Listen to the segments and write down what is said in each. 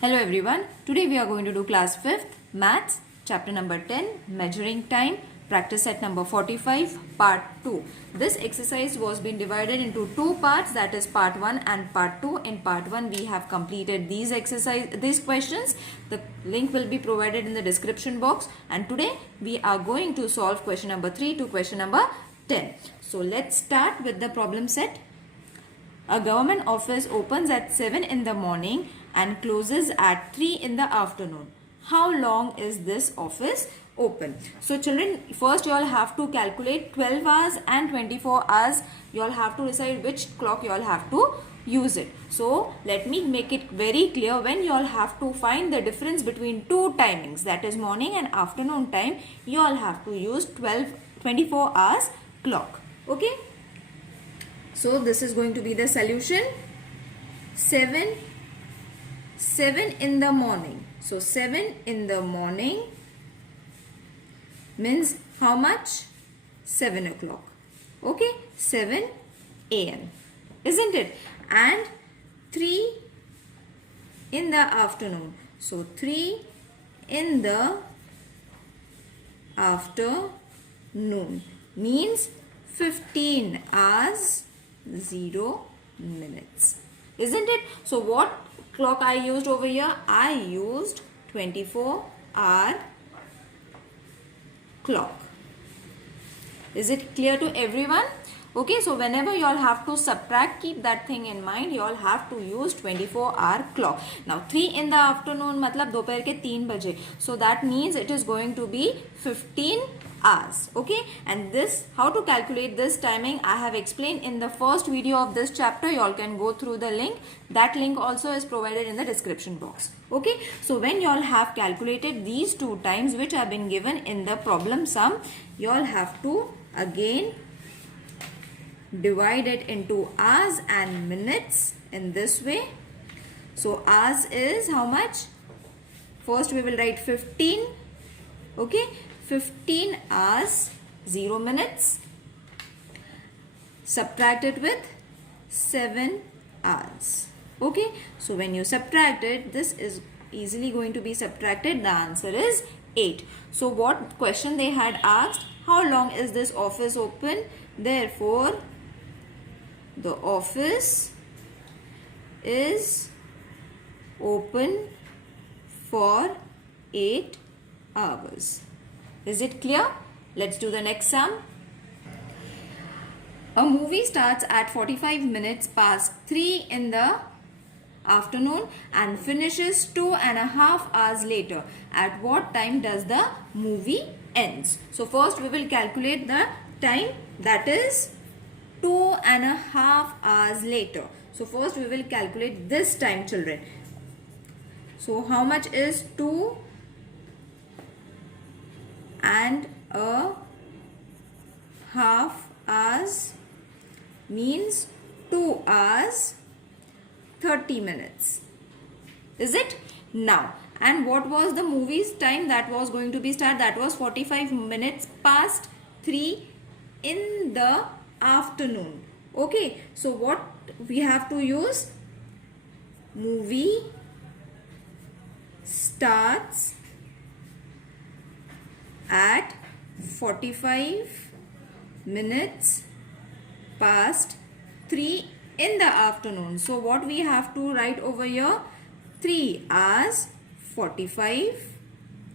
Hello everyone. Today we are going to do class 5th maths chapter number 10 measuring time practice set number 45 part 2. This exercise was being divided into two parts, that is part 1 and part 2. In part 1 we have completed these questions. The link will be provided in the description box, and today we are going to solve question number 3 to question number 10. So let's start with the problem set. A government office opens at 7 in the morning and closes at 3 in the afternoon. How long is this office open? So children, first you all have to calculate 12 hours and 24 hours. You all have to decide which clock you all have to use it. So let me make it very clear. When you all have to find the difference between two timings, that is morning and afternoon time, you all have to use 24 hours clock. Okay. So this is going to be the solution. 7 in the morning. So 7 in the morning means how much? 7 o'clock. Okay, 7 a.m. Isn't it? And 3 in the afternoon. So 3 in the afternoon means 15 hours 0 minutes. Isn't it? So what clock I used over here? I used 24-hour clock. Is it clear to everyone? Okay, so whenever you all have to subtract, keep that thing in mind. You all have to use 24-hour clock. Now 3 in the afternoon matlab दोपहर के 3 बजे. So that means it is going to be 15 hours. Okay, and this, how to calculate this timing, I have explained in the first video of this chapter. You all can go through the link. That link also is provided in the description box. Okay, so when you all have calculated these two times which have been given in the problem sum, you all have to again divide it into hours and minutes in this way. So hours is how much? First we will write 15. Okay, 15 hours 0 minutes. Subtract it with 7 hours. Okay, so when you subtract it, this is easily going to be subtracted. The answer is 8. So what question they had asked? How long is this office open? Therefore the office is open for 8 hours. Is it clear? Let's do the next sum. A movie starts at 45 minutes past 3 in the afternoon and finishes 2.5 hours later. At what time does the movie ends? So first we will calculate the time, that is 2.5 hours later. So first we will calculate this time, children. So how much is 2.5 hours? Means 2 hours 30 minutes. Is it? Now, and what was the movie's time that was going to be start? That was 45 minutes past 3 in the afternoon. Okay, so what we have to use? Movie starts at 45 minutes past 3 in the afternoon. So what we have to write over here? 3 hours 45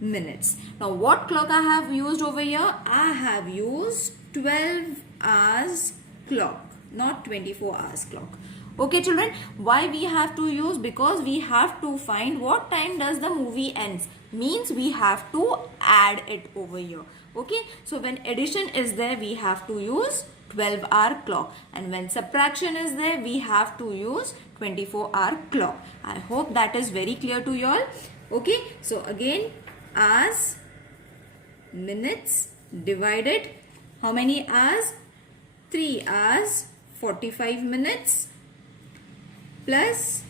minutes. Now what clock I have used over here? I have used 12 hours clock, not 24 hours clock. Okay children, why we have to use? Because we have to find what time does the movie ends. Means we have to add it over here. Okay, so when addition is there, we have to use 12-hour clock, and when subtraction is there, we have to use 24-hour clock. I hope that is very clear to you all. Okay, so again, hours, minutes divided. How many hours? 3 hours 45 minutes plus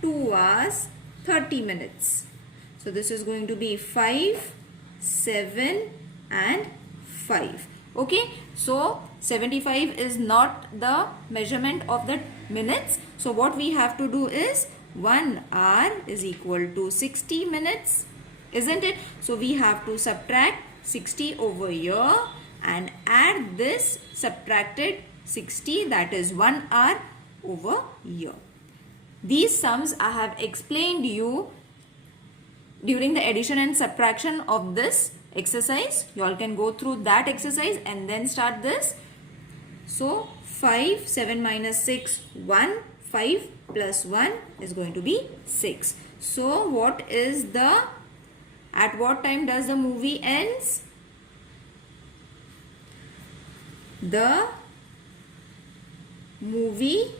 2 hours 30 minutes. So this is going to be 5, 7 and 5. Okay, so 75 is not the measurement of the minutes. So what we have to do is 1 hour is equal to 60 minutes, isn't it? So we have to subtract 60 over here and add this subtracted 60, that is 1 hour over here. These sums I have explained you during the addition and subtraction of this exercise. You all can go through that exercise and then start this. So 5, 7 minus 6, 1, 5 plus 1 is going to be 6. So what is the, at what time does the movie ends? The movie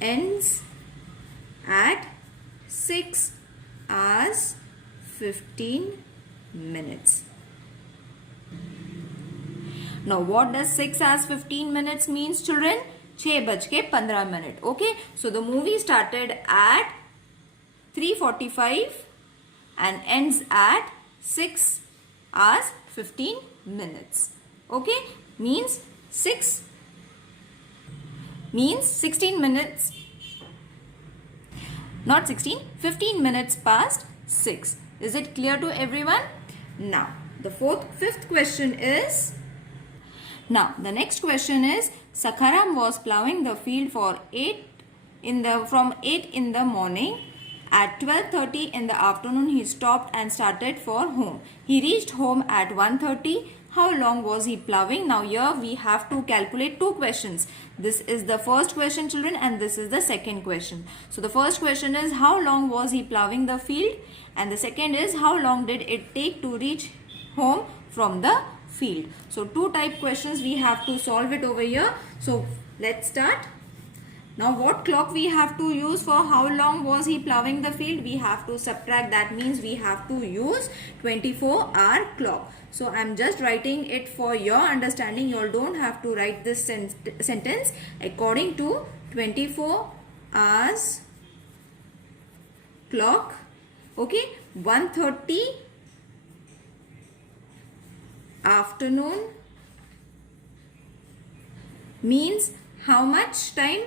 ends at 6 hours 15 minutes. Now what does 6 hours 15 minutes means, children? 6:15. Okay, so the movie started at 3:45 and ends at 6 hours 15 minutes. Okay, means 16 minutes, not 16, 15 minutes past 6. Is it clear to everyone? Now the fifth question is, now the next question is, Sakharam was ploughing the field from 8 in the morning. At 12:30 in the afternoon he stopped and started for home. He reached home at 1:30. How long was he ploughing? Now here we have to calculate two questions. This is the first question, children, and this is the second question. So the first question is, how long was he ploughing the field? And the second is, how long did it take to reach home from the field? So two type questions we have to solve it over here. So let's start. Now what clock we have to use for how long was he ploughing the field? We have to subtract, that means we have to use 24-hour clock. So I am just writing it for your understanding. You all don't have to write this sentence. According to 24 hours clock, okay, 1:30 afternoon means how much time?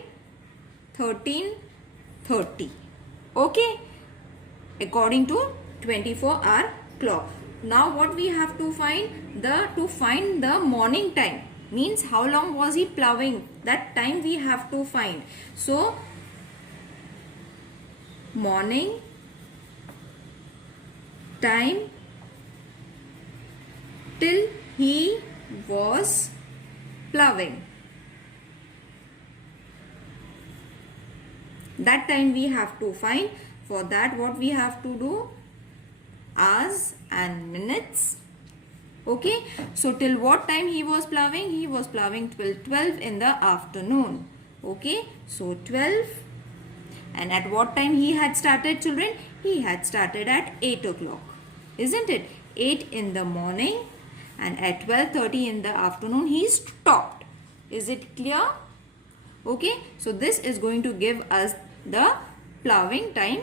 13:30. Okay, according to 24-hour clock. Now what we have to find? To find the morning time, means how long was he ploughing, that time we have to find. So morning time till he was ploughing, that time we have to find. For that what we have to do? Hours and minutes. Okay, so till what time he was ploughing? He was ploughing till 12 in the afternoon. Okay, so 12. And at what time he had started, children? He had started at 8 o'clock, isn't it? 8 in the morning, and at 12:30 in the afternoon he stopped. Is it clear? Okay, so this is going to give us the ploughing time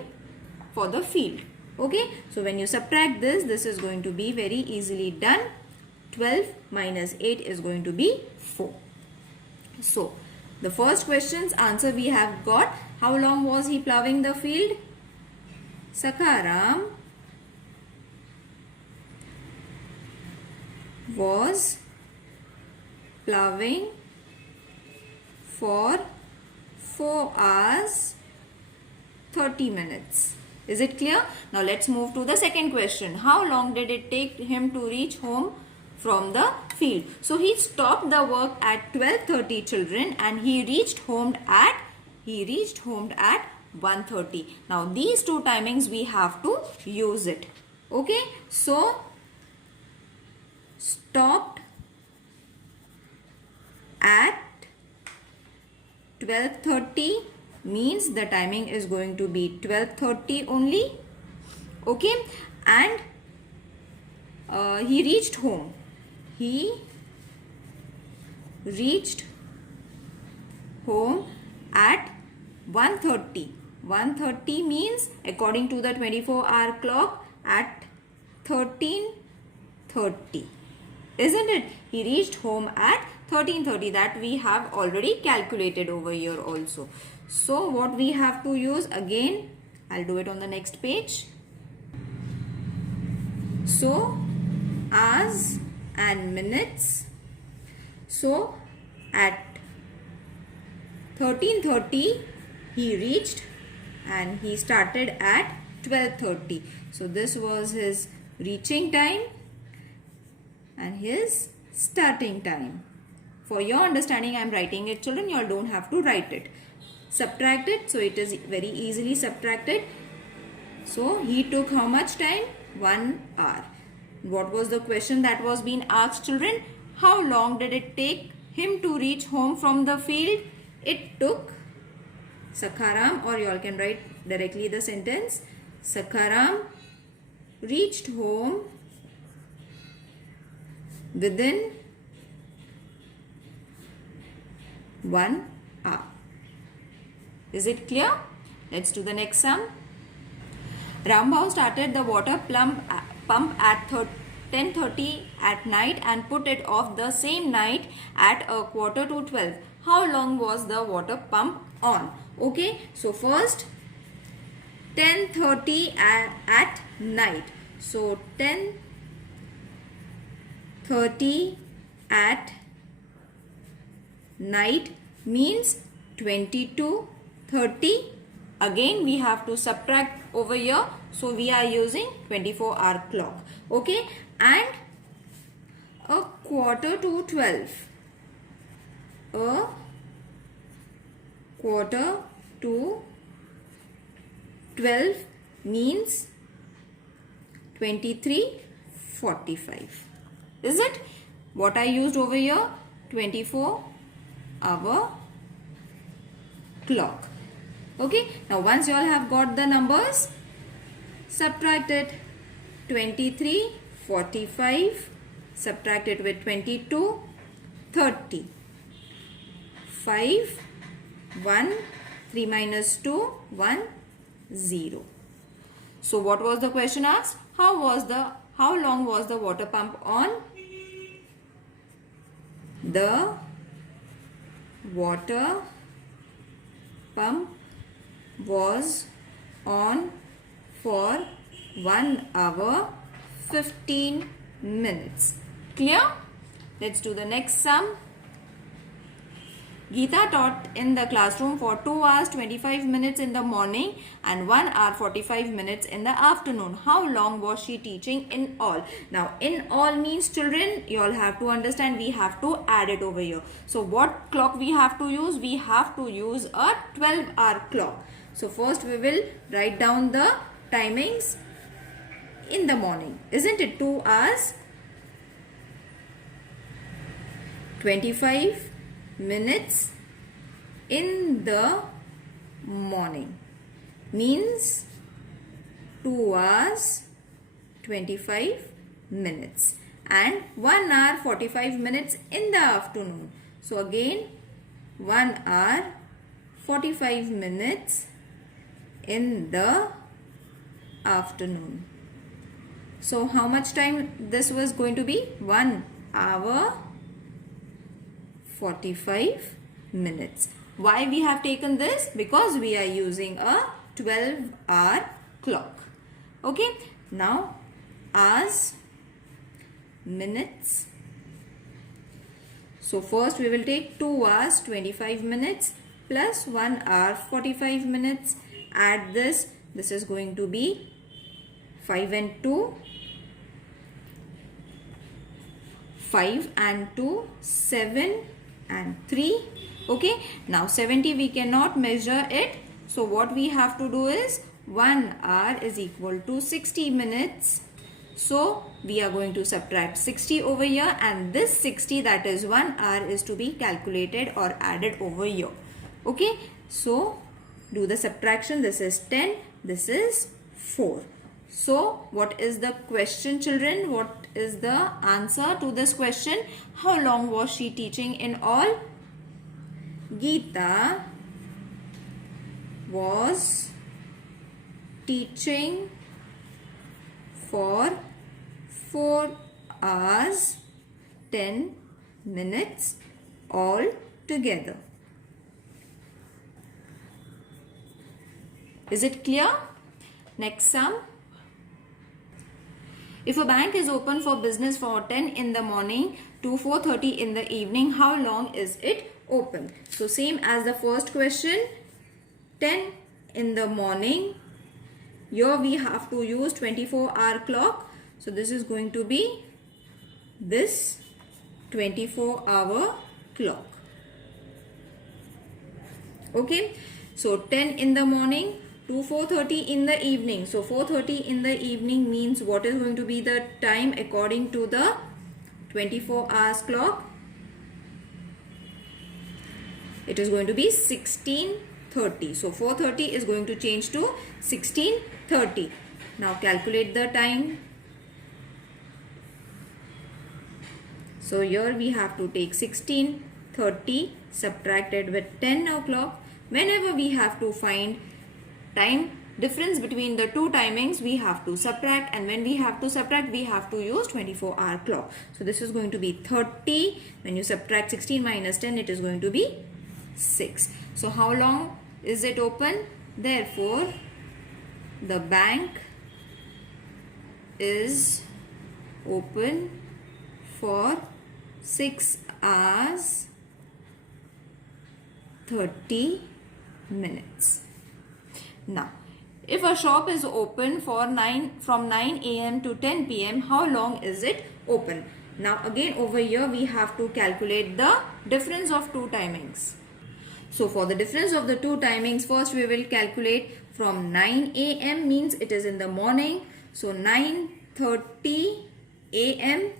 for the field. Okay, so when you subtract this, this is going to be very easily done. 12 minus 8 is going to be 4. So the first question's answer we have got. How long was he ploughing the field? Sakharam was ploughing for 4 hours 30 minutes. Is it clear? Now let's move to the second question. How long did it take him to reach home from the field? So he stopped the work at 12:30, children, and he reached home at 1:30. Now these two timings we have to use it. Okay, so stopped at 12:30 means the timing is going to be 12:30 only. Okay, and he reached home. He reached home at 1:30. 1:30 means according to the 24-hour clock at 13:30. Isn't it? He reached home at 13:30. That we have already calculated over here also. So what we have to use again, I'll do it on the next page. So hours and minutes. So at 13:30 he reached and he started at 12:30. So this was his reaching time and his starting time. For your understanding, I am writing it, children. You all don't have to write it. Subtract it. So it is very easily subtracted. So he took how much time? 1 hour. What was the question that was being asked, children? How long did it take him to reach home from the field? It took Sakharam, or you all can write directly the sentence. Sakharam reached home within 1 hour. Is it clear? Let's do the next sum. Rambhau started the water pump at 10:30 at night and put it off the same night at a quarter to 12. How long was the water pump on? Okay, so first 10:30 at night. So 10:30 at night means 20 to 30. Again we have to subtract over here, so we are using 24-hour clock. Okay, and a quarter to 12. A quarter to 12 means 23:45. Is it? What I used over here? 24-hour clock. Okay, now once you all have got the numbers, subtract it. 23:45 subtract it with 22, 30. 5, 1, 3 minus 2, 1, 0. So what was the question asked? How long was the water pump on? The water pump was on for 1 hour 15 minutes. Clear? Let's do the next sum. Geeta taught in the classroom for 2 hours 25 minutes in the morning and 1 hour 45 minutes in the afternoon. How long was she teaching in all? Now in all means, children, you all have to understand, we have to add it over here. So what clock we have to use? We have to use a 12-hour clock. So first we will write down the timings in the morning. Isn't it 2 hours 25 minutes in the morning means 2 hours 25 minutes and 1 hour 45 minutes in the afternoon. So again 1 hour 45 minutes in the afternoon. So how much time this was going to be? 1 hour 45 minutes. Why we have taken this? Because we are using a 12-hour clock. Okay. Now hours, minutes. So first we will take 2 hours 25 minutes plus 1 hour 45 minutes. Add this. This is going to be 5 and 2. 5 and 2, 7 and 3. Okay, now 70 we cannot measure it. So what we have to do is 1 hour is equal to 60 minutes. So we are going to subtract 60 over here, and this 60, that is 1 hour, is to be calculated or added over here. Okay, so do the subtraction. This is 10, this is 4. So what is the question, children? What is the answer to this question? How long was she teaching in all? Geeta was teaching for 4 hours 10 minutes all together. Is it clear? Next sum. If a bank is open for business from 10 in the morning to 4:30 in the evening, how long is it open? So same as the first question, 10 in the morning. Here we have to use 24-hour clock. So this is going to be this 24-hour clock. Okay. So 10 in the morning to 4:30 in the evening. So 4:30 in the evening means what is going to be the time according to the 24 hours clock? It is going to be 16:30. So 4:30 is going to change to 16:30. Now calculate the time. So here we have to take 16:30 subtracted with 10 o'clock. Whenever we have to find time difference between the two timings, we have to subtract, and when we have to subtract, we have to use 24-hour clock. So this is going to be 30. When you subtract 16 minus 10, it is going to be 6. So how long is it open? Therefore, the bank is open for 6 hours 30 minutes. Now, if a shop is open from 9 a.m. to 10 p.m., how long is it open? Now again over here we have to calculate the difference of two timings. So for the difference of the two timings, first we will calculate from 9 a.m. means it is in the morning. So 9:30 a.m.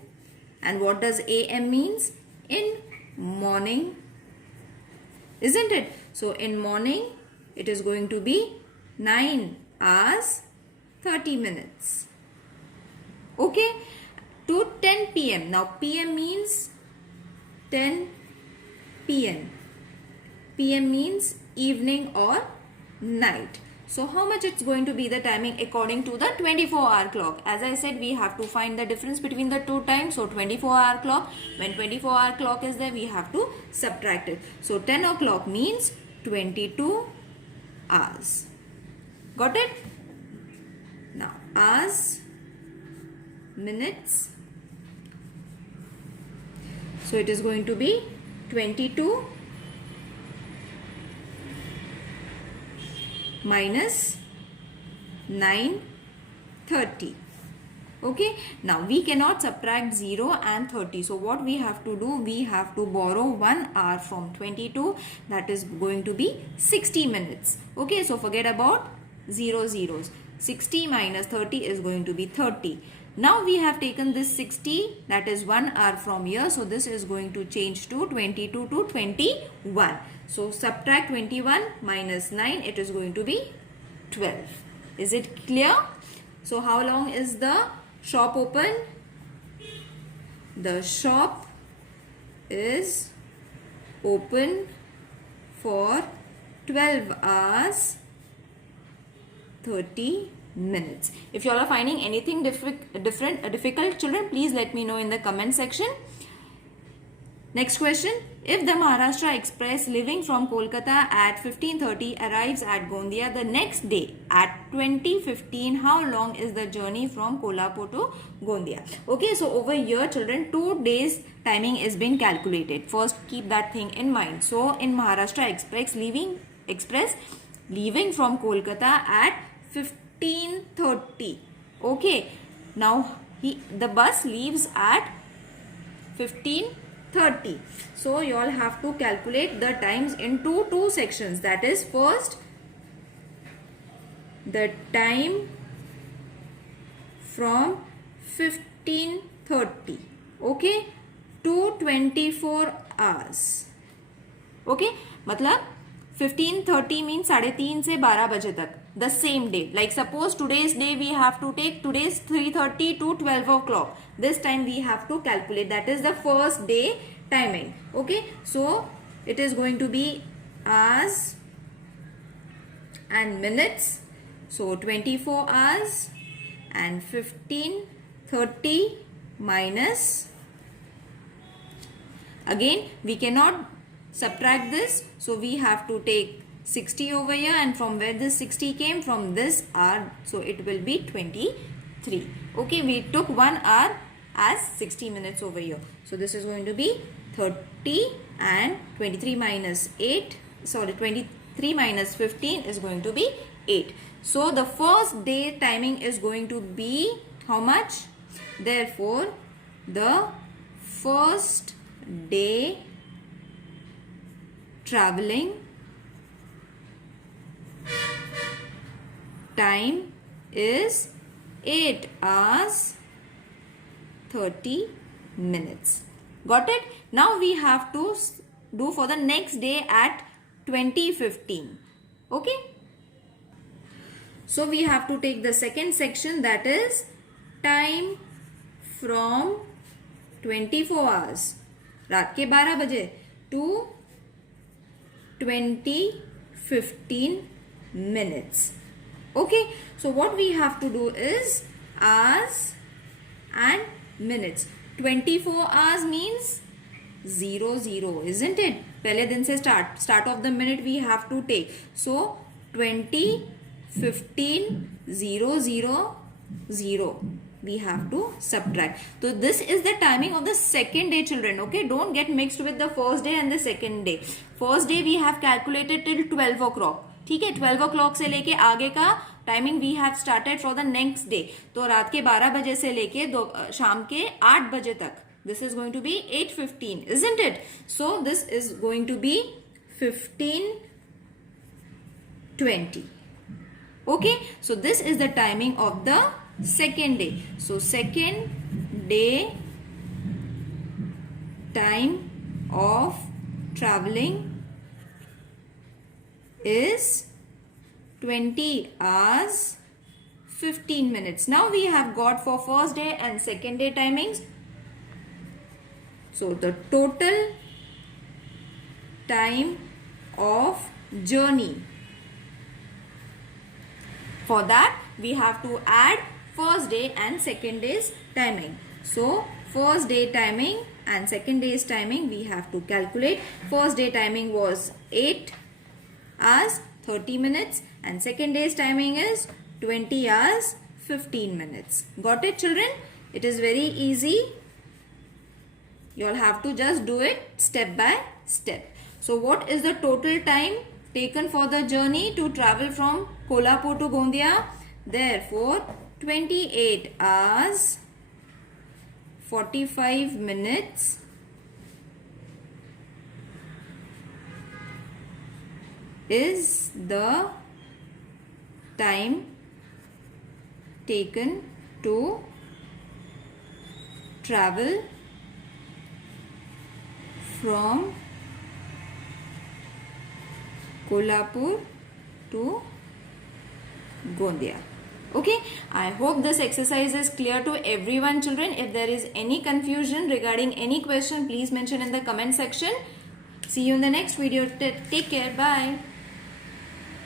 and what does a.m. means? In morning, isn't it? So in morning it is going to be 9 hours 30 minutes. Okay, to 10 p.m. Now p.m. means 10 p.m. p.m. means evening or night. So how much it's going to be the timing according to the 24-hour clock? As I said, we have to find the difference between the two times. So 24-hour clock, when 24-hour clock is there, we have to subtract it. So 10 o'clock means 22 hours. Got it? Now hours, minutes. So it is going to be 22 minus 9:30. Okay, now we cannot subtract 0 and 30. So what we have to do, we have to borrow 1 hour from 22. That is going to be 60 minutes. Okay, so forget about 0 zeros. 60 minus 30 is going to be 30. Now we have taken this 60, that is 1 hour from here. So this is going to change to 22 to 21. So subtract 21 minus 9, it is going to be 12. Is it clear? So how long is the shop open? The shop is open for 12 hours 30 minutes. If you all are finding anything difficult, children, please let me know in the comment section. Next question. If the Maharashtra Express leaving from Kolkata at 15:30 arrives at Gondia the next day at 20:15, how long is the journey from Kolhapur to Gondia? Okay, so over here, children, 2 days timing is been calculated. First, keep that thing in mind. So in Maharashtra Express leaving from Kolkata at 15:30. Okay, now the bus leaves at 15:30. So you all have to calculate the times into two sections. That is, first the time from 15:30, okay, to 24 hours. Okay, मतलब 15:30 means 3:30 से 12 बजे तक, the same day. Like suppose today's day we have to take today's 3:30 to 12 o'clock. This time we have to calculate. That is the first day timing. Okay, so it is going to be hours and minutes. So 24 hours and 15:30 minus, again we cannot subtract this, so we have to take 60 over here, and from where this 60 came, from this hour, so it will be 23. Okay, we took 1 hour as 60 minutes over here. So this is going to be 30, and 23 minus 8, sorry, 23 minus 15 is going to be 8. So the first day timing is going to be how much? Therefore, the first day traveling time is 8 hours 30 minutes. Got it? Now we have to do for the next day at 20:15. Okay? So we have to take the second section, that is time from 24 hours, रात के 12 बजे, to 20:15 minutes. Okay, so what we have to do is hours and minutes. 24 hours means 00, isn't it? पहले दिन से start of the minute we have to take. So 20, 15, 0, 0, 0. We have to subtract. So this is the timing of the second day, children. Okay, don't get mixed with the first day and the second day. First day we have calculated till 12 o'clock. ठीक है, 12 o'clock से लेके आगे का timing we have started for the next day. तो रात के 12 बजे से लेके शाम के 8 बजे तक. This is going to be 8:15, isn't it? So this is going to be 15:20. Okay, so this is the timing of the second day. So second day time of traveling is 20 hours 15 minutes. Now we have got for first day and second day timings. So the total time of journey. For that we have to add first day and second day's timing. So first day timing and second day's timing we have to calculate. First day timing was 8 hours 30 minutes and second day's timing is 20 hours 15 minutes. Got it, children? It is very easy. You all have to just do it step by step. So what is the total time taken for the journey to travel from Kolhapur to Gondia? Therefore 28 hours 45 minutes is the time taken to travel from Kolhapur to Gondia. Okay, I hope this exercise is clear to everyone, children. If there is any confusion regarding any question, please mention in the comment section. See you in the next video. Take care. Bye.